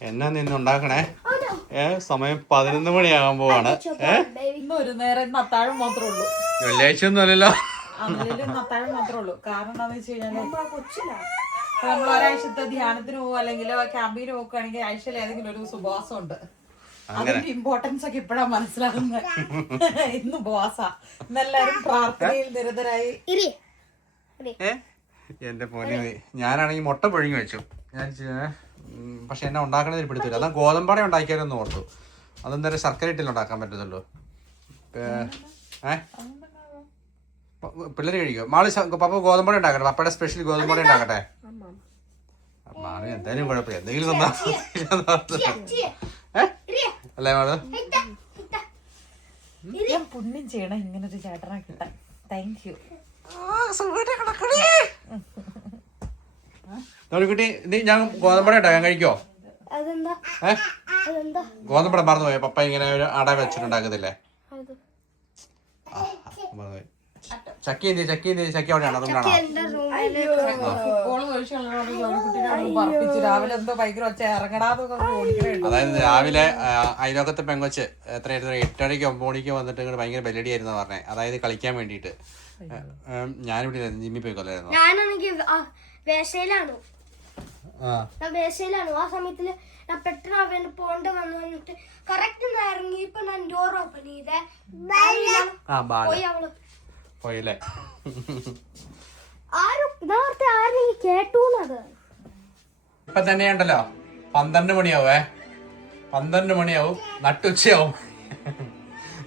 എന്നാ നിന്ന് ഉണ്ടാക്കണേ? സമയം 11 മണിയാകാൻ പോവാണ്. ഒരു നേരം അത്താഴം മാത്രമേ ഉള്ളൂ. വെള്ളിയാഴ്ച ഒന്നും അല്ലല്ലോ. അത്താഴം മാത്രമേ ഉള്ളൂ. കാരണം എന്താന്ന് വെച്ച് കഴിഞ്ഞാൽ നമ്മൾ ഒരാഴ്ചത്തെ ധ്യാനത്തിന് പോകും അല്ലെങ്കിൽ ക്യാമ്പിന് പോവുകയാണെങ്കിൽ ആഴ്ചയിൽ ഏതെങ്കിലും ഒരു ഉപവാസം ഉണ്ട്. അതിന്റെ ഇമ്പോർട്ടൻസ് ഒക്കെ ഇപ്പഴാ മനസ്സിലാകുന്നത്. ഇന്ന് ഉപവാസാ. ഇന്നെല്ലാരും പ്രാർത്ഥനയിൽ നിരതരായി. എന്റെ പോലെ ഞാനാണെങ്കിൽ മുട്ട പുഴുങ്ങി വെച്ചു. ഞാൻ പക്ഷെ എന്നെ ഉണ്ടാക്കണതിൽ പിടിച്ചില്ല. അതാ ഗോതമ്പട ഉണ്ടാക്കിയാലൊന്ന് ഓർത്തു. അതെന്തായാലും ശർക്കര ഇട്ടില്ല ഉണ്ടാക്കാൻ പറ്റത്തുള്ളൂ. പിള്ളേർ കഴിക്കോ? മാള് പപ്പ ഗോതമ്പട ഉണ്ടാക്കട്ടെ. പപ്പയുടെ സ്പെഷ്യൽ ഗോതമ്പട ഉണ്ടാക്കട്ടെ. മാള് എന്തായാലും കുഴപ്പമില്ല, എന്തെങ്കിലും തന്നാ അല്ലേ മാള്? ഞാൻ പുണ്യം ചെയ്യണം ഇങ്ങനൊരു ചേട്ടനെ കിട്ടാൻ. Thank you. കുട്ടി, ഞാൻ ഗോതമ്പട ഉണ്ടാക്കാൻ കഴിക്കോ? ഗോതമ്പട മറന്നുപോയി. പപ്പ ഇങ്ങനെ ഒരു അട വെച്ചിട്ടുണ്ടാക്കത്തില്ലേ? ചക്കി അവിടെയാണ്. അതുകൊണ്ടാണോ? അതായത് രാവിലെ അയലോക്കത്തെ പെങ്കൊച്ച് എത്രയായിരുന്നു 8 മണിക്ക് 9 മണിക്ക് വന്നിട്ട് ഇങ്ങോട്ട് ഭയങ്കര ബെല്ലടി ആയിരുന്നു പറഞ്ഞേ. അതായത് കളിക്കാൻ വേണ്ടിട്ട്. ഞാനിവിടെ ജിമ്മിൽ പോയിക്കൊല്ലായിരുന്നു. ആ സമയത്തില് ഞാൻ പെട്ടെന്ന് അവന് പോണ്ട വന്നു വന്നിട്ട് കറക്റ്റ് ഇറങ്ങിയപ്പോ ഞാൻ ഡോർ ഓപ്പൺ ചെയ്തേ. പോയില്ലേ? ഇപ്പൊ തന്നെയുണ്ടല്ലോ 12 മണിയാവേ. 12 മണിയാവും, നട്ടുച്ചയാവും.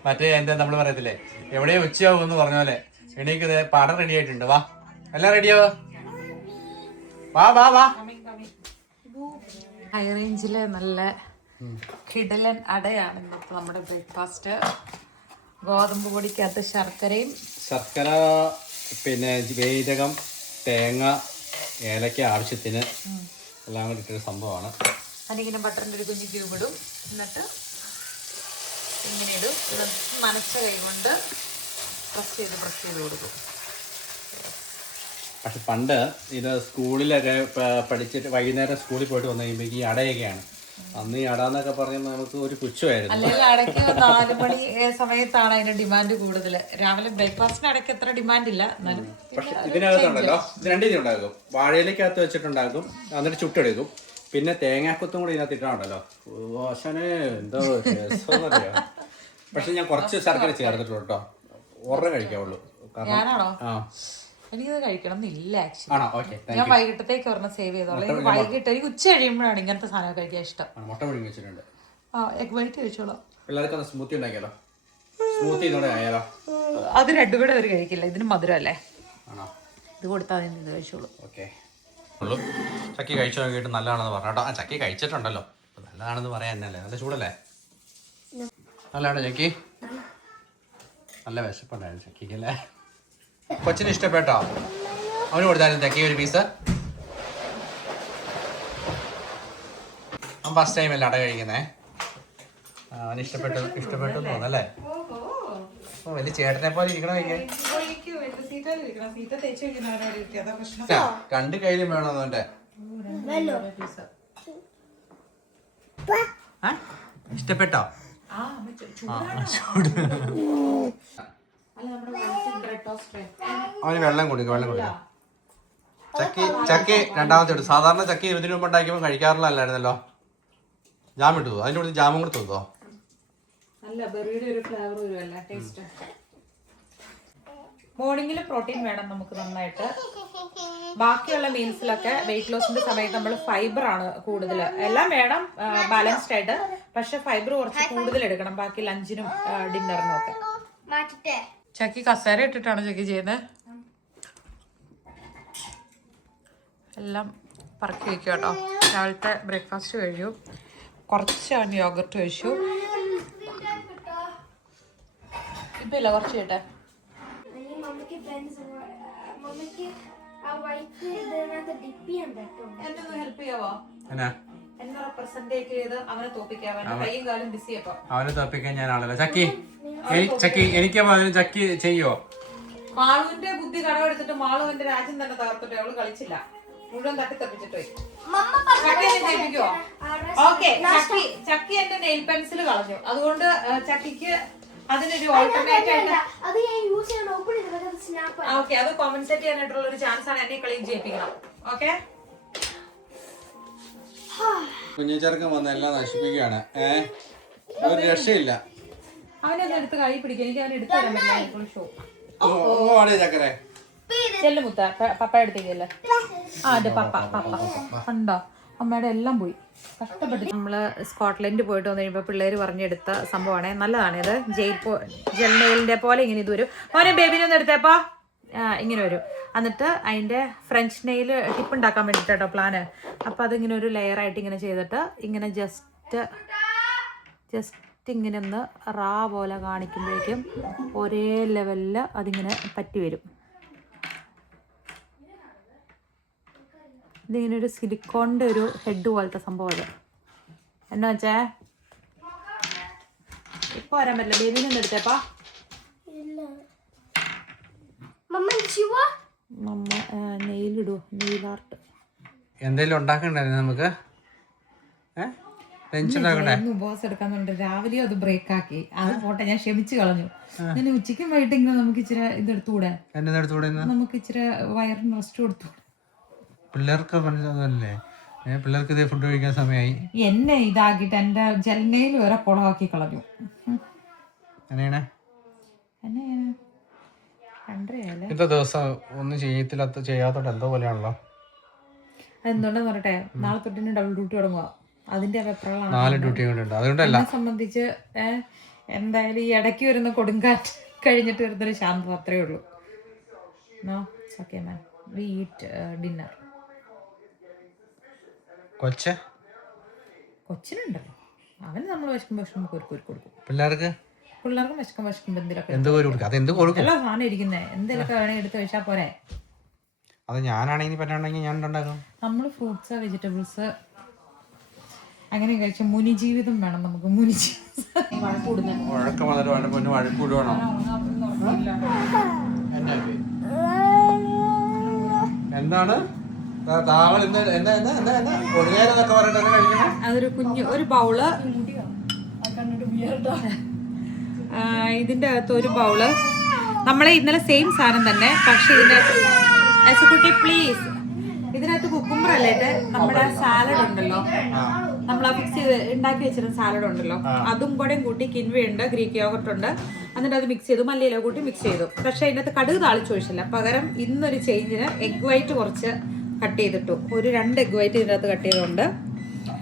മറ്റേ എന്റെ നമ്മള് പറയത്തില്ലേ, എവിടെയോ ഉച്ചയാവും എന്ന് പറഞ്ഞ പോലെ എണീക്കത് പടം റെഡി ആയിട്ടുണ്ട്. വാ, എല്ലാം റെഡിയാവോ? വാ വാ വാ. ഹൈ റേഞ്ചിലെ നല്ല കിടലൻ അടയാണ് ഇന്നത്തെ നമ്മുടെ ബ്രേക്ക്ഫാസ്റ്റ്. ഗോതമ്പ് പൊടിക്കകത്ത് ശർക്കര, പിന്നെ ജീരകം, തേങ്ങ, ഏലക്ക ആവശ്യത്തിന് എല്ലാം കൂടി ഇട്ടൊരു സംഭവമാണ്. അതിങ്ങനെ ബട്ടറിൻ്റെ ഒരു കുഞ്ഞ് ക്യൂബ് ഇടും. എന്നിട്ട് ഇങ്ങനെ ഇടും. ഇത് നനച്ച കൈ കൊണ്ട് പ്രസ് ചെയ്ത് കൊടുക്കും. പക്ഷെ പണ്ട് ഇത് സ്കൂളിലൊക്കെ പഠിച്ചിട്ട് വൈകുന്നേരം സ്കൂളിൽ പോയിട്ട് വന്നു കഴിയുമ്പോൾ ഈ അടയൊക്കെയാണ്. അന്ന് ഈ അടന്നൊക്കെ പറയുമ്പോൾ നമുക്ക് ഒരു പുച്ഛമായിരുന്നു. അല്ലെങ്കിൽ അടയ്ക്ക് 4 മണി സമയത്താണ് അതിന്റെ ഡിമാൻഡ് കൂടുതൽ. രാവിലെ ബ്രേക്ക്ഫാസ്റ്റിന് അടയ്ക്ക് എത്ര ഡിമാൻഡ് ഇല്ല. പക്ഷെ ഇതിനകത്തുണ്ടല്ലോ, ഇത് 2 രീതി ഉണ്ടാക്കും. വാഴയിലേക്കകത്ത് വെച്ചിട്ടുണ്ടാക്കും, എന്നിട്ട് ചുട്ടെടുക്കും. പിന്നെ തേങ്ങാക്കൊത്തും കൂടി ഇതിനകത്ത് ഇട്ടാണല്ലോ, എന്തോ രസമറിയോ. പക്ഷെ ഞാൻ കുറച്ച് ശർക്കര ചേർത്തിട്ടുള്ളൂ കേട്ടോ. ഒരെണ്ണം കഴിക്കാവുള്ളൂ. ഞാനാണോ? എനിക്കത് കഴിക്കണം എന്നില്ല ആക്ച്വലി. ഞാൻ വൈകിട്ടത്തേക്ക് ഒരെണ്ണം സേവ് ചെയ്തോളാം. എനിക്ക് വൈകിട്ട് എനിക്ക് ഉച്ച കഴിയുമ്പോഴാണ് ഇങ്ങനത്തെ സാധനം കഴിക്കാൻ ഇഷ്ടം. മുട്ട പുഴുങ്ങി വെച്ചിട്ടുണ്ട്. എഗ് വൈറ്റ് കഴിച്ചോളാം. പിള്ളേർക്ക് സ്മൂത്തി ഉണ്ടാക്കിയാലോ? സ്മൂത്തി ആയാലോ? അത് രണ്ടും കൂടെ അവർ കഴിക്കില്ല. ഇതിന് മധുരമല്ലേ, ഇത് കൊടുത്താൽ ഇത് കഴിച്ചോളൂ. ഓക്കെ. ചക്കി കഴിച്ചു നോക്കിയിട്ട് നല്ലതാണെന്ന് പറഞ്ഞോ. ചക്കി കഴിച്ചിട്ടുണ്ടല്ലോ, നല്ലതാണെന്ന് പറയാൻ തന്നെയല്ലേ? നല്ല ചൂടല്ലേ? നല്ലതാണോ ചക്കി? നല്ല വിശപ്പുണ്ടായിരുന്നു ചക്കിക്കല്ലേ? കൊച്ചിന് ഇഷ്ടപ്പെട്ടോ? അവന് കൊടുത്തായിരുന്നു ചക്കി ഒരു പീസ്. അവൻ ഫസ്റ്റ് ടൈം അല്ലേ അട കഴിക്കുന്നേ. അവന് ഇഷ്ടപ്പെട്ടു തോന്നല്ലേ? ഓ, വലിയ ചേട്ടനെ പോലെ ഇരിക്കണം. 2 കയ്യിലും വേണോ അവന്റെ? ഇഷ്ടപ്പെട്ടോ? അവന് വെള്ളം കുടിക്കും. ചക്കി രണ്ടാമത്തെ ഇട്ടു. സാധാരണ ചക്കി ഇതിനു മുമ്പ് ഉണ്ടാക്കിയപ്പോൾ കഴിക്കാറുള്ളല്ലായിരുന്നല്ലോ. ജാം ഇട്ടു. അതിൻ്റെ കൂടെ ജാമും കൂടെ തോന്നോ? മോർണിംഗിൽ പ്രോട്ടീൻ വേണം നമുക്ക് നന്നായിട്ട്. ബാക്കിയുള്ള മീൽസിലൊക്കെ വെയിറ്റ് ലോസിന്റെ സമയത്ത് നമ്മൾ ഫൈബർ ആണ് കൂടുതൽ. എല്ലാം വേണം ബാലൻസ്ഡ് ആയിട്ട്, പക്ഷെ ഫൈബർ കുറച്ച് കൂടുതൽ എടുക്കണം ബാക്കി ലഞ്ചിനും ഡിന്നറിനും ഒക്കെ. ചക്കി കസേര ഇട്ടിട്ടാണ് ചക്കി ചെയ്യുന്നത്. എല്ലാം പറക്കി വയ്ക്കും കേട്ടോ. രാവിലത്തെ ബ്രേക്ക്ഫാസ്റ്റ് കഴിച്ചു. കുറച്ച് അവൻ യോഗർട്ട് കഴിച്ചു. ഇപ്പം ഇല്ല, കുറച്ച് കേട്ടെ. അവനെ തോപ്പിക്കാൻ ഞാനാണല്ലോ. ചക്കി എനിക്ക് ചക്കി ചെയ്യോ? മാളുവിന്റെ ബുദ്ധി കടമെടുത്തിട്ട് മാളുവിന്റെ രാജ്യം തന്നെ തകർത്തിട്ട് അവള് കളിച്ചില്ല. മുഴുവൻ തട്ടിത്തെപ്പിച്ചിട്ട് പോയി. മമ്മ ചക്കി എന്നെ ജയിപ്പിക്കുവോ? ഓക്കെ, ചക്കി എന്റെ നെയിൽ പെൻസിൽ കളഞ്ഞു. അതുകൊണ്ട് ചക്കിക്ക് അതിനൊരു ഓൾട്ടർനേറ്റ് ആയിട്ട് അത് ഞാൻ യൂസ് ചെയ്യാൻ ഓപ്പൺ ചെയ്തത് സ്നാപ്പ്. ഓക്കെ, അത് കോമ്പൻസേറ്റ് ചെയ്യാനായിട്ടുള്ള ഒരു ചാൻസ് ആണ്. എന്നെ കളി ജയിപ്പിക്കണം. ഓക്കെ, കുഞ്ഞിച്ചെറുക്കൻ വന്ന് എല്ലാം നശിപ്പിക്കുകയാണ്. ഒരു രക്ഷയില്ല. അവനൊന്ന് എടുത്ത് കൈ പിടിക്കും. എനിക്ക് അവനെ എടുത്തു തരാൻ പറ്റില്ല. ഷോ ചക്കരെ ചെല്ലുമുത്ത പപ്പ എടുത്തേക്കല്ലേ. ആ അതെ, പപ്പ ഉണ്ടോ? അമ്മയുടെ എല്ലാം പോയി. കഷ്ടപ്പെട്ട് നമ്മള് സ്കോട്ട്ലൻഡ് പോയിട്ട് വന്നു കഴിയുമ്പോൾ പിള്ളേര് പറഞ്ഞെടുത്ത സംഭവമാണ്. നല്ലതാണ് ഇത്. ജെൽ നെയിലിന്റെ പോലെ ഇങ്ങനെ ഇത് വരും. മോനെ ബേബിനെ ഒന്ന് എടുത്തേപ്പോ ഇങ്ങനെ വരും. എന്നിട്ട് അതിന്റെ ഫ്രഞ്ച് നെയിൽ ടിപ്പ് ഉണ്ടാക്കാൻ വേണ്ടിയിട്ടോ പ്ലാന്. അപ്പൊ അതിങ്ങനെ ഒരു ലെയർ ആയിട്ട് ഇങ്ങനെ ചെയ്തിട്ട് ഇങ്ങനെ ജസ്റ്റ് ഇങ്ങനെ ഒന്ന് റാ പോലെ കാണിക്കുമ്പോഴേക്കും ഒരേ ലെവലില് അതിങ്ങനെ പറ്റി വരും. ഇതിങ്ങനെ ഒരു സിലിക്കോണിന്റെ ഒരു ഹെഡ് പോലത്തെ സംഭവം. അത് എന്നാ വെച്ചേ ഇപ്പൊ വരാൻ പറ്റില്ല. ബേബിനെ ഒന്ന് എടുത്തേപ്പാ. മമ്മ നെയിലിടുവോ? നെയിൽ ആർട്ട് എന്തെങ്കിലും ഉണ്ടാക്കണ്ടായിരുന്നു നമുക്ക്. ഉപവാസം എടുക്കാന്നുണ്ട്. രാവിലെ അത് ബ്രേക്ക് ആക്കി. അത് പോട്ടെ, ഞാൻ ക്ഷമിച്ചു കളഞ്ഞു. ഞാൻ ഉച്ചയ്ക്കും വൈകിട്ടെങ്കിലും നമുക്ക് ഇച്ചിരി ഇതെടുത്തുകൂടെ? നമുക്ക് ഇച്ചിരി വയറിന് റെസ്റ്റ് കൊടുത്തു. പിള്ളേർക്ക് പറഞ്ഞതല്ലേ, പിള്ളേർക്ക് ഇതേ ഫുഡ് കഴിക്കാൻ സമയമായി. എന്നെ ഇതാക്കിട്ട് എന്റെ ജൽനയിൽ വരെ കുളമാക്കി കളഞ്ഞു. എന്നെ ഇന്നത്തെ ദിവസം ഒന്നും ചെയ്യാത്തോട്ട് എന്തോ പോലെയാണല്ലോ. അതെന്തുകൊണ്ടെന്ന് പറയട്ടെ, നാളെ തൊട്ടിന് ഡബിൾ ഡ്യൂട്ടി തുടങ്ങുക. അതിന്റെ അഭിപ്രായമാണ്. 4 ഡ്യൂട്ടി ഉണ്ട്. അതുകൊണ്ടല്ല എന്നെ സംബന്ധിച്ച് എന്തായാലും ഈ ഇടയ്ക്ക് വരുന്ന കൊടുങ്കാറ്റ് കഴിഞ്ഞിട്ട് വരുന്നൊരു ശാന്തം അത്രേ ഉള്ളൂ. No it's okay man, we eat dinner. കൊച്ചിനുണ്ടല്ലോ, അവന് നമ്മൾ വിശക്കുമ്പോൾ കൊടുക്കും. പിള്ളേർക്കും വിശക്കുമ്പോൾ എന്തെങ്കിലുമൊക്കെ എല്ലാ സാധനം ഇരിക്കുന്നേ. എന്തെങ്കിലുമൊക്കെ വേണമെങ്കിൽ എടുത്ത് വെച്ചാൽ പോരെ. അത് ഞാനാണെങ്കിൽ പറ്റാണ്ടെങ്കിൽ ഞാൻ ഉണ്ടാക്കും. നമ്മൾ ഫ്രൂട്ട്സ് വെജിറ്റബിൾസ് അങ്ങനെ കഴിച്ച മുനി ജീവിതം വേണം നമുക്ക്. മുനി എന്താണ് അതൊരു കുഞ്ഞു ഒരു ബൗള്. ഇതിന്റെ അകത്ത് ഒരു ബൗള്. നമ്മളെ ഇന്നലെ സെയിം സാധനം തന്നെ, പക്ഷെ ഇതിനകത്ത് പ്ലീസ് ഇതിനകത്ത് കുക്കുംബർ അല്ലേ, നമ്മുടെ സാലഡ് ഉണ്ടല്ലോ, നമ്മൾ ഫിക്സ് ചെയ്ത് ഉണ്ടാക്കി വെച്ചിരുന്ന സാലഡ് ഉണ്ടല്ലോ, അതും കൂടെ കൂട്ടി കിൻവ ഉണ്ട്, ഗ്രീക്ക് യോഗർട്ട് ഉണ്ട്. എന്നിട്ട് അത് മിക്സ് ചെയ്തു, മല്ലിയില കൂട്ടി മിക്സ് ചെയ്തു. പക്ഷെ അതിനകത്ത് കടുക് താളിച്ച് ഒഴിച്ചില്ല. പകരം ഇന്നൊരു ചേഞ്ചിന് എഗ് വൈറ്റ് കുറച്ച് കട്ട് ചെയ്തിട്ടു. ഒരു 2 എഗ് വൈറ്റ് ഇതിനകത്ത് കട്ട് ചെയ്തുകൊണ്ട്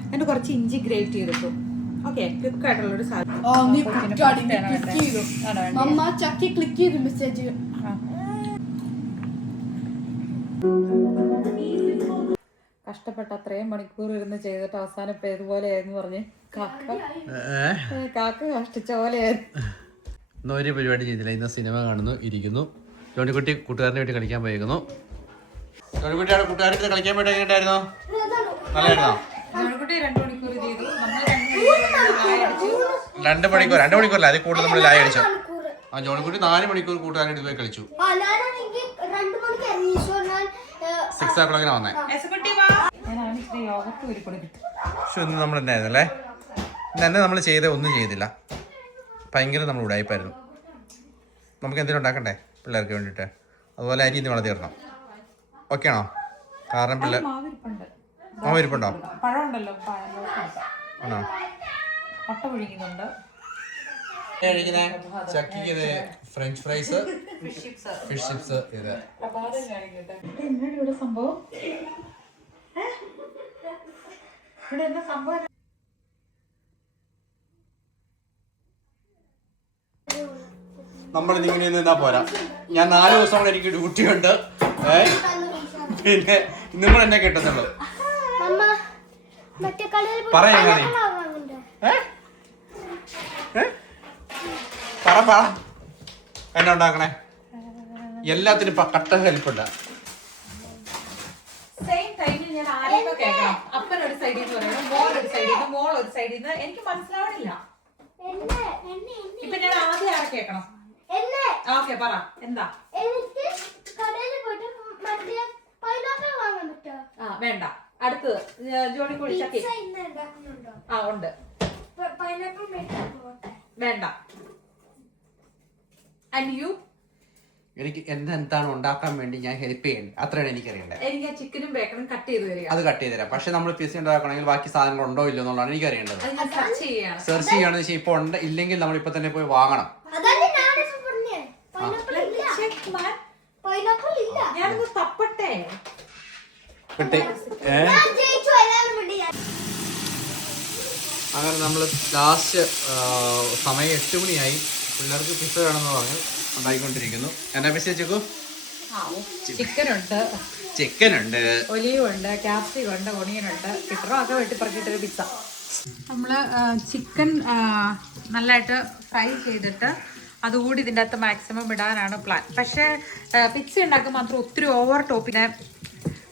എന്നിട്ട് കുറച്ച് ഇഞ്ചി ഗ്രേറ്റ് ചെയ്തിട്ടു. ഓക്കെ, ക്വിക്ക് ആയിട്ടുള്ളൊരു സാധനം. കഷ്ടപ്പെട്ട അത്രയും മണിക്കൂർ ഇരുന്ന് ചെയ്തിട്ട് അവസാനം ഇപ്പൊ ഇതുപോലെയായിരുന്നു പറഞ്ഞ് കാക്ക കഷ്ടിച്ച പോലെയായിരുന്നു. ഒരു പരിപാടി ചെയ്തില്ല. ഇന്ന് സിനിമ കാണുന്നു, ഇരിക്കുന്നു. ജോണിക്കുട്ടി കൂട്ടുകാരനെ വേണ്ടി കളിക്കാൻ പോയിരിക്കുന്നു. ജോണിക്കുട്ടിയാണ് കൂട്ടുകാരുടെ കളിക്കാൻ വേണ്ടി എങ്ങനെയായിരുന്നു? നല്ലായിരുന്നോ? ജോണിക്കുട്ടി 2 മണിക്കൂർ ചെയ്തു. 2 മണിക്കൂറല്ല, അതിൽ കൂടുതൽ നമ്മൾ ലായ അടിച്ചു. ജോണിക്കുട്ടി 4 മണിക്കൂർ കൂട്ടുകാരനായിട്ട് പോയി കളിച്ചു. 6 o'clock വന്നേ. പക്ഷെ ഒന്നും നമ്മൾ എന്തായിരുന്നല്ലേ, തന്നെ നമ്മൾ ഒന്നും ചെയ്തില്ല. ഭയങ്കര നമ്മൾ ഉടായിപ്പായിരുന്നു. നമുക്ക് എന്തെങ്കിലും ഉണ്ടാക്കണ്ടേ പിള്ളേർക്ക് വേണ്ടിയിട്ട്? അതുപോലെ അരി ഇന്ന് വളർത്തി തരണം. ഓക്കെ ആണോ? കാരണം പിള്ളേർ മാവിരിപ്പുണ്ടോ? ആണോ? ചക്കിക്ക് ഫ്രഞ്ച് ഫ്രൈസ്, ഫിഷ് ചിപ്സ്. ഇത് നമ്മളിതിങ്ങനെ നിന്നാ പോരാ. ഞാൻ 4 ദിവസം കൂടെ എനിക്ക് ഡ്യൂട്ടി ഉണ്ട്. പിന്നെ ഇന്നും കൂടെ എന്നെ കിട്ടുന്നുള്ളൂ. പറയാ പറ എന്നെ ഉണ്ടാക്കണേ. എല്ലാത്തിനും കട്ട ഹെൽപ്പുണ്ട്. അപ്പനൊരു സൈഡിൽ നിന്ന് പറയണം, മോളൊരു സൈഡിൽ നിന്ന്, മോളൊരു സൈഡിൽ നിന്ന്. എനിക്ക് മനസ്സിലാവണില്ല. ഇപ്പൊ ഞാൻ ആദ്യം ആരെ കേൾക്കണം? ഓക്കെ, പറ എന്താ? പൈനാപ്പിൾ വാങ്ങാൻ പറ്റുമോ? വേണ്ട. അടുത്തത് ജോണി കുഴിച്ച പിസ്സ ഇന്ന് ഉണ്ടാക്കുന്നുണ്ടോ? ഉണ്ട്. പൈനാപ്പിൾ മേടിക്കാൻ പോട്ടെ? വേണ്ട. And you? എനിക്ക് എന്താണ് ഉണ്ടാക്കാൻ വേണ്ടി ഞാൻ ഹെൽപ്പ് ചെയ്യേണ്ടത്, അത്രയാണ് എനിക്കറിയേണ്ടത്. എനിക്ക് ചിക്കനും ബേക്കണും കട്ട് ചെയ്ത് തരിക. അത് കട്ട് ചെയ്ത് തരാം. പക്ഷെ നമ്മൾ പിസ്സ ഉണ്ടാക്കണമെങ്കിൽ ബാക്കി സാധനങ്ങൾ ഉണ്ടോ ഇല്ലോ എന്നുള്ളതാണ് എനിക്കറിയേണ്ടത്. സെർച്ച് ചെയ്യാണ്. സെർച്ച് ചെയ്യുകയാണെന്ന് വെച്ചാൽ ഇപ്പൊ ഇല്ലെങ്കിൽ നമ്മൾ ഇപ്പൊ തന്നെ പോയി വാങ്ങണം. അതല്ലേ ഞാനിപ്പോ പറഞ്ഞേ. പൈനാപ്പിൾ ഇല്ല. പൈനാപ്പിൾ ഇല്ല. ഞാനൊന്ന് തപ്പട്ടെ. ഞാൻ ജയിച്ചു, എല്ലാവരും വേണ്ടി. അങ്ങനെ നമ്മൾ ലാസ്റ്റ് സമയം 8 മണിയായി. പിള്ളേർക്ക് പിസ്സ വേണമെന്ന് പറഞ്ഞു ഉണ്ടായിക്കൊണ്ടിരിക്കുന്നു. എന്നാ പിസ്സ വെച്ചേക്കൂ? ചിക്കൻ ഉണ്ട്, ഒലിവ് ഉണ്ട്, ക്യാപ്സിക്കം ഉണ്ട്, ഒണിയൻ ഉണ്ട്. കിട്ടറൊക്കെ വെട്ടിപ്പറക്കിയിട്ടൊരു പിസ്സ. നമ്മൾ ചിക്കൻ നല്ലതായിട്ട് ഫ്രൈ ചെയ്തിട്ട് അതുകൂടി ഇതിൻ്റെ അകത്ത് മാക്സിമം ഇടാനാണ് പ്ലാൻ. പക്ഷേ പിസ്സ ഉണ്ടാക്കുമ്പോൾ മാത്രം ഒത്തിരി ഓവർ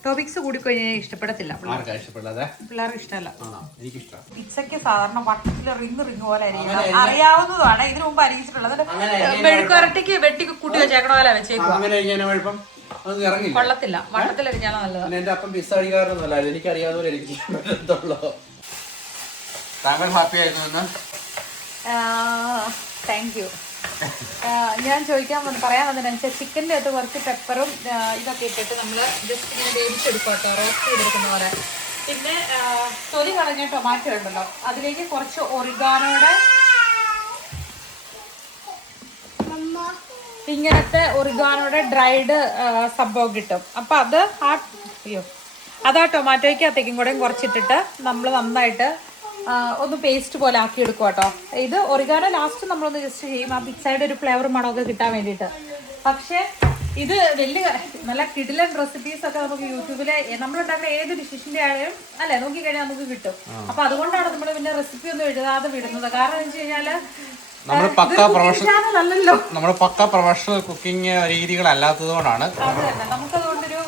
ടോപ്പിക്സ് കൂടി കഴിഞ്ഞാൽ ഇഷ്ടപ്പെടത്തില്ല. പിള്ളേർക്ക് ഇഷ്ടമല്ല. പിസ്സയ്ക്ക് സാധാരണ വട്ടത്തില് റിങ് പോലെ അരിയും അറിയാവുന്നതാണ്. ഇതിനു മുമ്പ് അരിയിച്ചിട്ടുള്ളത് മെഴുക്കുരട്ടിക്ക് വെട്ടി കൂട്ടി വെച്ചേക്കണ പോലെ വെച്ചേക്കും. കൊള്ളത്തില്ല. വട്ടത്തിൽ അരിഞ്ഞാണ് നല്ലത്. എന്റെ അപ്പം പിസ്സ അടിക്കാറൊന്നുമല്ല, എനിക്കറിയാവുന്ന എനിക്ക് പറ്റത്തുള്ളൂ. താങ്കൾ ഹാപ്പി ആയിരുന്നു? Thank you. ഞാൻ പറയാൻ വന്നതെന്ന് വെച്ചാൽ ചിക്കൻ്റെ അകത്ത് കുറച്ച് പെപ്പറും ഇതൊക്കെ ഇട്ടിട്ട് നമ്മൾ ജസ്റ്റ് ഇങ്ങനെ വേവിച്ചെടുക്കും കേട്ടോ, റോസ്റ്റ് ചെയ്തെടുക്കുന്ന പോലെ. പിന്നെ തൊലി കളഞ്ഞ ടൊമാറ്റോ ഉണ്ടല്ലോ, അതിലേക്ക് കുറച്ച് ഒറിഗാനോടെ ഇങ്ങനത്തെ ഒറിഗാനോടെ ഡ്രൈഡ് സംഭവം കിട്ടും. അപ്പം അത് ആ ടൊമാറ്റോയ്ക്കകത്തേക്കും കൂടെ കുറച്ചിട്ടിട്ട് നമ്മൾ നന്നായിട്ട് ഒന്ന് പേസ്റ്റ് പോലെ ആക്കി എടുക്കും കേട്ടോ. ഇത് ഒറിഗാനോ ലാസ്റ്റ് നമ്മളൊന്ന് ജസ്റ്റ് ചെയ്യും, ആ പിസ്സയുടെ ഒരു ഫ്ലേവർ മണമൊക്കെ കിട്ടാൻ വേണ്ടിയിട്ട്. പക്ഷേ ഇത് നല്ല കിടിലൻ റെസിപ്പീസൊക്കെ നമുക്ക് യൂട്യൂബിലെ നമ്മളുണ്ടാക്കുന്ന ഏത് ഡിഷിന്റെ ആയാലും അല്ലെ നോക്കിക്കഴിഞ്ഞാൽ നമുക്ക് കിട്ടും. അപ്പൊ അതുകൊണ്ടാണ് നമ്മൾ പിന്നെ റെസിപ്പി ഒന്നും എഴുതാതെ വിടുന്നത്. കാരണം എന്ന് വെച്ച് കഴിഞ്ഞാല് നമ്മൾ പക്ക പ്രൊഫഷണൽ കുക്കിംഗ് രീതികളല്ലാത്തത് കൊണ്ടാണ്. നമുക്കതുകൊണ്ടൊരു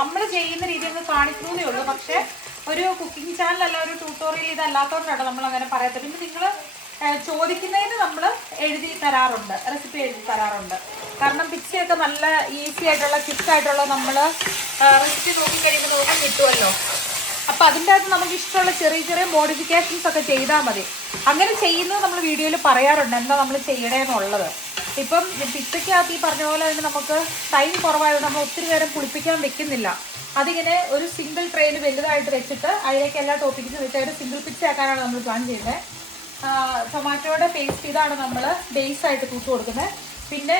നമ്മൾ ചെയ്യുന്ന രീതി ഒന്ന് കാണിക്കുന്നേ ഉള്ളൂ. പക്ഷെ ഒരു കുക്കിംഗ് ചാനലല്ല, ഒരു ട്യൂട്ടോറിയൽ ഇതല്ലാത്തതുകൊണ്ടാണ് നമ്മൾ അങ്ങനെ പറയാത്തത്. പിന്നെ നിങ്ങൾ ചോദിക്കുന്നതിന് നമ്മൾ എഴുതി തരാറുണ്ട്, റെസിപ്പി എഴുതി തരാറുണ്ട്. കാരണം പിസ്സയൊക്കെ നല്ല ഈസി ആയിട്ടുള്ള ക്വിക്ക് ആയിട്ടുള്ള നമ്മൾ റെസിപ്പി നോക്കിക്കഴിയുമ്പോൾ നമുക്ക് കിട്ടുമല്ലോ. അപ്പം അതിൻ്റെ അകത്ത് നമുക്ക് ഇഷ്ടമുള്ള ചെറിയ ചെറിയ മോഡിഫിക്കേഷൻസ് ഒക്കെ ചെയ്താൽ മതി. അങ്ങനെ ചെയ്യുന്നത് നമ്മൾ വീഡിയോയിൽ പറയാറുണ്ട്, എന്താ നമ്മൾ ചെയ്യണേന്നുള്ളത്. ഇപ്പം പിസ്സയ്ക്കകത്ത് ഈ പറഞ്ഞ പോലെ തന്നെ നമുക്ക് ടൈം കുറവായതുകൊണ്ട് നമ്മൾ ഒത്തിരി നേരം പുളിപ്പിക്കാൻ വെക്കുന്നില്ല. അതിങ്ങനെ ഒരു സിംഗിൾ ട്രെയിൽ വലുതായിട്ട് വെച്ചിട്ട് അതിലേക്ക് എല്ലാ ടോപ്പിക്സും വെച്ച് ഒരു സിംഗിൾ പിസ്സ ആക്കാനാണ് നമ്മൾ പ്ലാൻ ചെയ്യുന്നത്. ടൊമാറ്റോയുടെ പേസ്റ്റ് ഇതാണ് നമ്മൾ ബേസ് ആയിട്ട് കൂട്ടി കൊടുക്കുന്നത്. പിന്നെ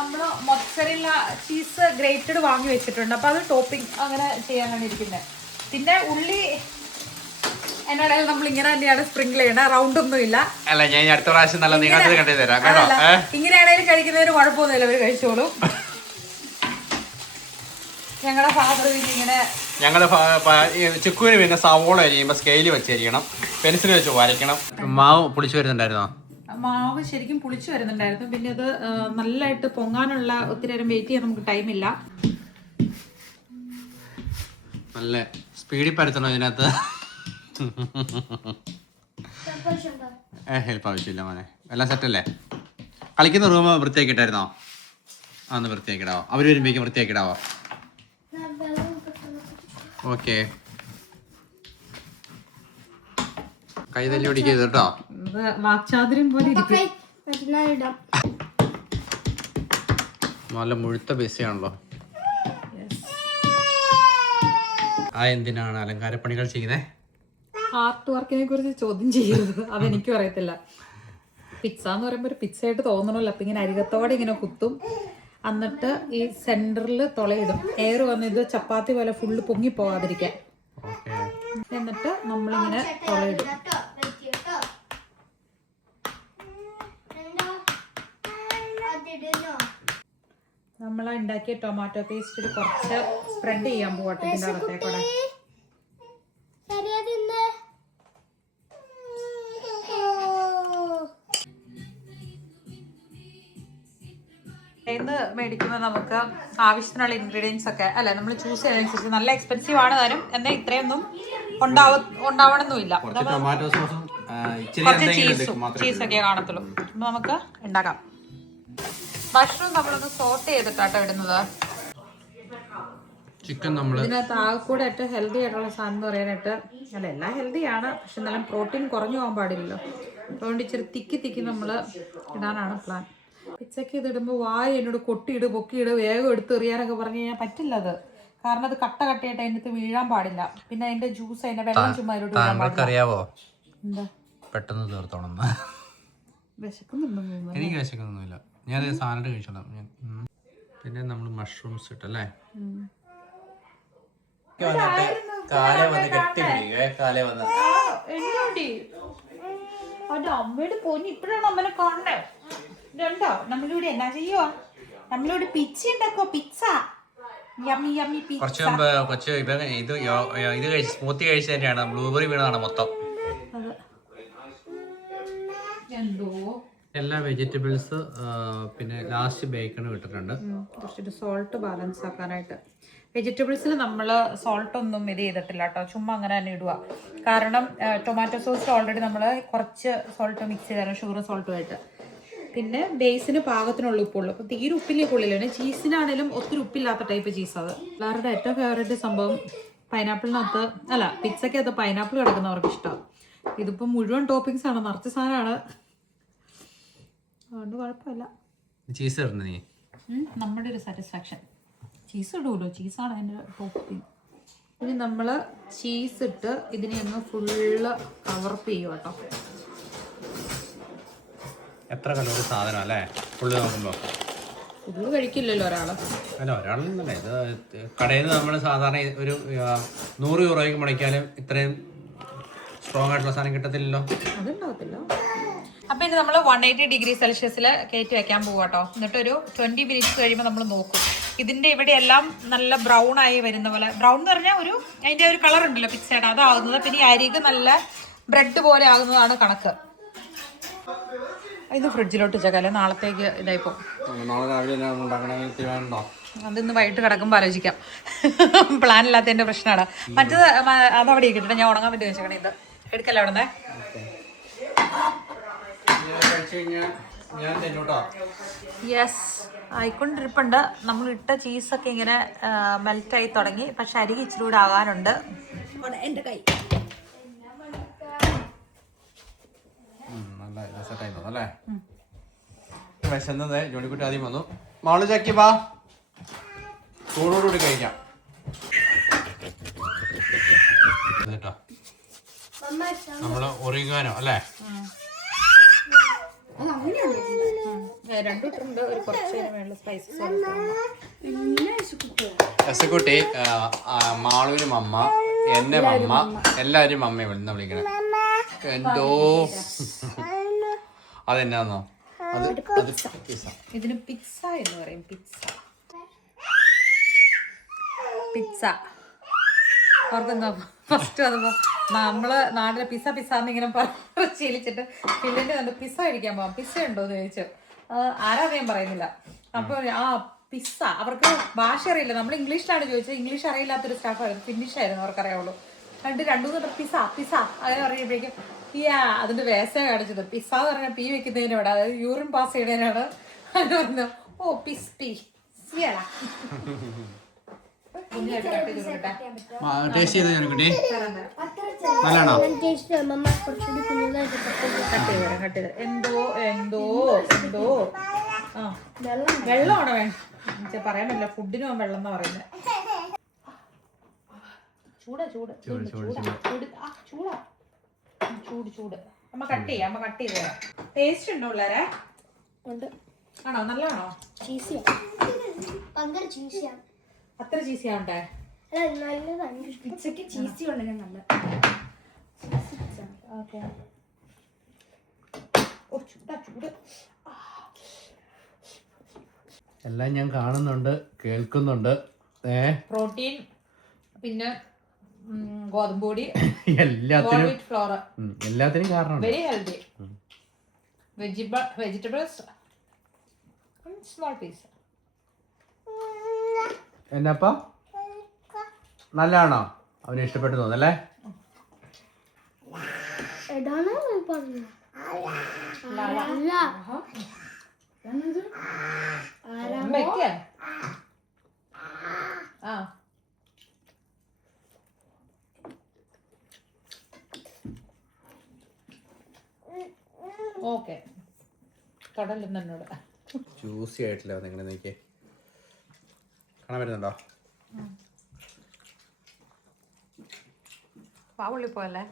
നമ്മൾ മൊസറല്ല ചീസ് ഗ്രേറ്റഡ് വാങ്ങി വെച്ചിട്ടുണ്ട്. അപ്പോൾ അത് ടോപ്പിംഗ് അങ്ങനെ ചെയ്യാനാണ് ഇരിക്കുന്നത്. പിന്നെ ഉള്ളി എന്നാലും നമ്മൾ ഇങ്ങനെ തന്നെയാണ് സ്പ്രിങ്കിൾ ചെയ്യണത്, റൗണ്ട് ഒന്നും ഇല്ല. അല്ല, ഞാൻ അടുത്ത പ്രാവശ്യം നല്ല നീളത്തിൽ കട്ട് ചെയ്ത് തരാം കേട്ടോ. ഇങ്ങനെയാണെങ്കിലും കഴിക്കുന്നതിന് കുഴപ്പമൊന്നുമില്ല, അവർ കഴിച്ചോളും. ഞങ്ങളുടെ ഫാദർ ഇങ്ങനെ ചിക്കുവിന് പിന്നെ സവോള അരിയുമ്പോൾ സ്കെയില് വെച്ചരിക്കണം, പെൻസിൽ വെച്ച് വരയ്ക്കണം. മാവ് പുളിച്ചു വരുന്നുണ്ടായിരുന്നോ? മാവ് ശരിക്കും പുളിച്ചു വരുന്നുണ്ടായിരുന്നു. പിന്നെ അത് നല്ലതായിട്ട് പൊങ്ങാനുള്ള ഒത്തിരി നേരം വെയിറ്റ് ചെയ്യാൻ നമുക്ക് ടൈമില്ല. നല്ല സ്പീഡിൽ പരത്തണോ ഇതിനകത്ത്? ഹെൽപ്പ് ആവശ്യമില്ല മോനെ, എല്ലാം സെറ്റല്ലേ? കളിക്കുന്ന റൂം വൃത്തിയാക്കിയിട്ടായിരുന്നോ? അന്ന് വൃത്തിയാക്കിടാവോ? അവർ വരുമ്പോഴേക്കും വൃത്തിയാക്കിടാവോ? ഓക്കെ, കൈ തല്ലി ഓടിക്കരുത് കേട്ടോ. നല്ല മുഴുത്ത പിസ്സയാണല്ലോ. എന്തിനാണ് അലങ്കാരപ്പണികൾ ചെയ്യുന്നത്? ആർട്ട് വർക്കിനെ കുറിച്ച് ചോദ്യം ചെയ്യരുത്, അതെനിക്കും അറിയത്തില്ല. പിസ്സ എന്ന് പറയുമ്പോൾ ഒരു പിസ്സ ആയിട്ട് തോന്നണമല്ലോ. അപ്പം ഇങ്ങനെ അരികത്തോടെ ഇങ്ങനെ കുത്തും, എന്നിട്ട് ഈ സെന്ററിൽ തുളയിടും, എയർ വന്ന് ഇത് ചപ്പാത്തി പോലെ ഫുള്ള് പൊങ്ങി പോകാതിരിക്കാൻ. എന്നിട്ട് നമ്മളിങ്ങനെ തുളയിടും. നമ്മൾ ഉണ്ടാക്കിയ ടൊമാറ്റോ പേസ്റ്റിൽ കുറച്ച് സ്പ്രെഡ് ചെയ്യാൻ പോകട്ടെ ഇതിൻ്റെ അകത്തേക്കൂടെ. ഇന്ന് മേടിക്കുമ്പോൾ നമുക്ക് ആവശ്യത്തിനുള്ള ഇൻഗ്രീഡിയൻസ് ഒക്കെ അല്ലെ നമ്മൾ ചൂസ് ചെയ്യുന്നതനുസരിച്ച് നല്ല എക്സ്പെൻസീവ് ആണ് താനും, എന്നാൽ ഇത്രയൊന്നും ഉണ്ടാവണമെന്നില്ല. കുറച്ച് ചീസൊക്കെ കാണത്തുള്ളൂ. അപ്പം നമുക്ക് ഉണ്ടാക്കാം. മഷ്റൂം നമ്മളൊന്ന് സോട്ട് ചെയ്തിട്ടാട്ടോ ഇടുന്നത്. ചിക്കൻ നമ്മൾ ഇതിനകത്ത് ആകെക്കൂടെ ഏറ്റവും ഹെൽത്തി ആയിട്ടുള്ള സാധനം എന്ന് പറയാനായിട്ട് അല്ല എല്ലാം ഹെൽത്തിയാണ്, പക്ഷെ എന്നാലും പ്രോട്ടീൻ കുറഞ്ഞു പോകാൻ പാടില്ലല്ലോ. അതുകൊണ്ട് ഇച്ചിരി തിക്കി നമ്മൾ ഇടാനാണ് പ്ലാൻ. പിച്ചയ്ക്ക് ഇതിടുമ്പോൾ വായ എന്നോട് കൊട്ടിയിട് പൊക്കിയിട് വേഗം എടുത്ത് എറിയാനൊക്കെ പറഞ്ഞു കഴിഞ്ഞാൽ പറ്റില്ല അത്. കാരണം അത് കട്ടയായിട്ട് അതിനകത്ത് വീഴാൻ പാടില്ല. പിന്നെ അതിന്റെ ജ്യൂസ് അതിന്റെ വെള്ളം ചുമ്മാ അതിലോട്ട് വീഴാൻ പാടില്ല. അറിയാവോ എന്താ പെട്ടെന്ന് തീർത്തോണം. വിശക്കുന്നുണ്ടെന്ന് എനിക്ക് വിശക്കുന്നൊന്നുമില്ല, ഞാൻ സാധനം കഴിച്ചോളാം. പിന്നെ നമ്മൾ മഷ്റൂംസ് ഇട്ടല്ലേ. കാലേ വന്ന് കെട്ടി പിടിക്കുവേ, കാലേ വന്ന് അമ്മയുടെ പോയി ഇപ്പഴാണ് അമ്മനെ കാണണേ. ഇതുണ്ടോ നമ്മളിവിടെ എന്നാ ചെയ്യുവാ? നമ്മളിവിടെ പിച്ച ഉണ്ടാക്കോ, പിസ്സ. Yummy yummy pizza. കുറച്ച് മുമ്പ് കൊച്ചു ഇത് കഴിച്ച് സ്മൂത്തി കഴിച്ച് തന്നെയാണ് ബ്ലൂബെറി വീണതാണ് മൊത്തം. എന്തോ എല്ലാ വെജിറ്റബിൾസ് പിന്നെ ലാസ്റ്റ് ബേക്കൺ ഇട്ടിട്ടുണ്ട്. കുറച്ചൊരു സോൾട്ട് ബാലൻസ് ആക്കാനായിട്ട്. വെജിറ്റബിൾസിൽ നമ്മൾ സോൾട്ട് ഒന്നും ഇത് ചെയ്തിട്ടില്ല കേട്ടോ, ചുമ്മാ അങ്ങനെ തന്നെ ഇടുക. കാരണം ടൊമാറ്റോ സോസിൽ ഓൾറെഡി നമ്മൾ കുറച്ച് സോൾട്ട് മിക്സ് ചെയ്താലും ഷുഗറും സോൾട്ടുമായിട്ട്. പിന്നെ ബേസിന് പാകത്തിനുള്ള ഉപ്പുള്ളൂ. അപ്പോൾ തീരെ ഉപ്പിലേക്ക് ഉള്ളില്ല. പിന്നെ ചീസിനാണേലും ഒത്തിരി ഉപ്പില്ലാത്ത ടൈപ്പ് ചീസ്. അത് എല്ലാവരുടെ ഏറ്റവും ഫേവറേറ്റ് സംഭവം പൈനാപ്പിളിനകത്ത് അല്ല പിസ്സയ്ക്കകത്ത് പൈനാപ്പിൾ കിടക്കുന്നവർക്ക് ഇഷ്ടമാണ്. ഇതിപ്പോൾ മുഴുവൻ ടോപ്പിങ്സ് ആണ്, നിറച്ച സാധനമാണ്, അതുകൊണ്ട് കുഴപ്പമില്ല. ചീസ് ഇടുന്ന നീ നമ്മുടെ ഒരു സാറ്റിസ്ഫാക്ഷൻ. ചീസ് ഇടുമല്ലോ, ചീസാണ് അതിൻ്റെ ടോപ്പിങ്. ഇനി നമ്മൾ ചീസ് ഇട്ട് ഇതിനെ ഒന്ന് ഫുള്ള് കവറപ്പ് ചെയ്യും കേട്ടോ. എത്ര കലോറി സാധനം അല്ലേ ഫുള്ള് നോക്കുമ്പോൾ? ഫുള്ള് കഴിക്കില്ലല്ലോ ഒരാൾ. അല്ല ഒരാളെന്നല്ല, ഇത് കടയിൽ നിന്ന് നമ്മൾ സാധാരണ ഒരു 100 യൂറോയ്ക്ക് മുടക്കിയാലും ഇത്രയും സ്ട്രോങ് ആയിട്ടുള്ള സാധനം കിട്ടത്തില്ലല്ലോ. അതുണ്ടാവത്തില്ല. അപ്പം ഇനി നമ്മൾ 180 ഡിഗ്രി സെൽഷ്യസിൽ കയറ്റി വെക്കാൻ പോകും കേട്ടോ. എന്നിട്ടൊരു 20 മിനിറ്റ്സ് കഴിയുമ്പോൾ നമ്മൾ നോക്കും. ഇതിൻ്റെ ഇവിടെ എല്ലാം നല്ല ബ്രൗൺ ആയി വരുന്ന പോലെ, ബ്രൗൺ എന്ന് പറഞ്ഞാൽ ഒരു അതിൻ്റെ ഒരു കളർ ഉണ്ടല്ലോ പിസ്സയുടെ, അതാകുന്നത്. പിന്നെ ഈ അരിക് നല്ല ബ്രെഡ് പോലെ ആകുന്നതാണ് കണക്ക്. ഇത് ഫ്രിഡ്ജിലോട്ട് വെച്ചേക്കാല്ലേ, നാളത്തേക്ക് ഇതായിപ്പോ. അതിന്ന് വൈകിട്ട് കിടക്കുമ്പോൾ ആലോചിക്കാം. പ്ലാൻ ഇല്ലാത്തതിൻ്റെ പ്രശ്നമാണ്. മറ്റേത് അതവിടെ ഇട്ടിട്ട് ഞാൻ ഉണങ്ങാൻ പറ്റി വെച്ചേക്കണേ. ഇത് എടുക്കല്ലേ അവിടെ നിന്ന്. യെസ്, ആയിക്കൊണ്ടിരിപ്പുണ്ട്. നമ്മൾ ഇട്ട ചീസൊക്കെ ഇങ്ങനെ മെൽറ്റായി തുടങ്ങി. പക്ഷെ അരികെ ഇച്ചിരി കൂടെ ആകാനുണ്ട്. എൻ്റെ കൈ വിശന്നത് ജോണിക്കുട്ടി ആദ്യം വന്നു. മാളു ചക്കി വാ, ചൂടോടുകൂടി കഴിക്കാം കേട്ടോ. നമ്മള് ഒറിഗാനോ അല്ലേ രണ്ടിട്ടുണ്ട്. ഒരു കുറച്ച് സ്പൈസസ്. രസക്കുട്ടി മാളുവിന് മമ്മ, എന്നെ മമ്മ, എല്ലാരും മമ്മയെ വിളിക്കണേ. എന്തോ അതെന്നാന്നോ? അത് പിസ്സ. ഇതിന് പിസ്സ എന്ന് പറയും. പിസ്സ അവർക്കെന്താ ഫസ്റ്റ് വന്നപ്പോ നമ്മള് നാട്ടിലെ പിസ്സ എന്നിങ്ങനെ ശീലിച്ചിട്ട് പിള്ളിന്റെ കണ്ട് പിസ്സ കഴിക്കാൻ പോവാം, പിസ്സ ഉണ്ടോന്ന് ചോദിച്ചു. ആരാധന പറയുന്നില്ല. അപ്പൊ പിസ്സ അവർക്ക് ഭാഷ അറിയില്ല. നമ്മൾ ഇംഗ്ലീഷിലാണ് ചോദിച്ചത്. ഇംഗ്ലീഷ് അറിയില്ലാത്തൊരു സ്റ്റാഫായിരുന്നു, ഫിനിഷ് ആയിരുന്നു അവർക്കറിയാവുള്ളൂ. രണ്ടു മൂന്ന് പിസ്സ അങ്ങനെ പറയുമ്പോഴേക്കും അതിന്റെ വേസ കാണിച്ചത്. പിസ്സ എന്ന് പറഞ്ഞാൽ പി വെക്കുന്നതിനോട്, അതായത് യൂറിൻ പാസ് ചെയ്യുന്നതിനോട് അത് പറഞ്ഞു. ഓ പിസ്പി ടേസ്റ്റ് ചെയ്തോ ജോണിക്കുട്ടി? നല്ലതാണോ? എന്തോ വെള്ളമാണോ വേണ്ട പറയാൻ പറ്റില്ല. ഫുഡിന് വെള്ളം എന്നാ പറയുന്നത്. ചൂട് അമ്മ കട്ട് ചെയ്ത് ടേസ്റ്റ് ഉണ്ടോ പിള്ളേരെ? ആണോ? നല്ലതാണോ? അത്ര ചീസി ആവണ്ടേ? ചീസി ഉണ്ടെങ്കിൽ നല്ല ചൂട് എല്ലാം ഞാൻ കാണുന്നുണ്ട്, കേൾക്കുന്നുണ്ട്. പ്രോട്ടീൻ, പിന്നെ ഗോതമ്പ് പൊടി, എല്ലാത്തിനും കാരണം very healthy vegetables, small piece. എന്നപ്പ നല്ലതാണോ? അവന് ഇഷ്ടപ്പെട്ടു തോന്നല്ലേ? ഓക്കെ കടലും തന്നോട് ജ്യൂസി ആയിട്ടില്ല നിങ്ങളെ നോക്കിയേ, കാണാൻ പറ്റുന്നുണ്ടോ? പാവുള്ളി പോലെ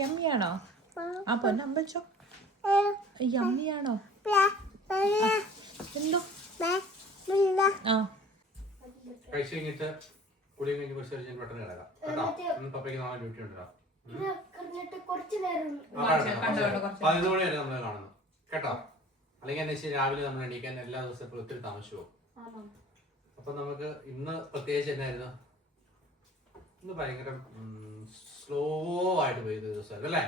യമ്മിയാണോ? ആ പൊന്നമ്പച്ചോ യമ്മിയാണോ? എന്തോ ആ കഴിച്ചു കഴിഞ്ഞിട്ട് കുളി കഴിഞ്ഞ് കുറച്ച് കഴിഞ്ഞ് പെട്ടെന്ന് കിടക്കാം കേട്ടോ. പപ്പയ്ക്ക് നാളെ ഡ്യൂട്ടി ഉണ്ടല്ലോ. കുറച്ച് നേരം 11 മണി വരെ നമ്മൾ കാണുന്നു കേട്ടോ. അല്ലെങ്കിൽ എന്താ വെച്ചാൽ രാവിലെ നമ്മൾ എണീക്കാൻ എല്ലാ ദിവസവും ഒത്തിരി താമസിച്ചു പോകും. അപ്പൊ നമുക്ക് ഇന്ന് പ്രത്യേകിച്ച് എന്നായിരുന്നു, ഇന്ന് ഭയങ്കര സ്ലോ ആയിട്ട് പോയി ദിവസം അല്ലേ.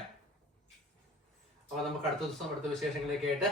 അപ്പൊ നമുക്ക് അടുത്ത ദിവസം അടുത്ത വിശേഷങ്ങളിലേക്ക് ആയിട്ട്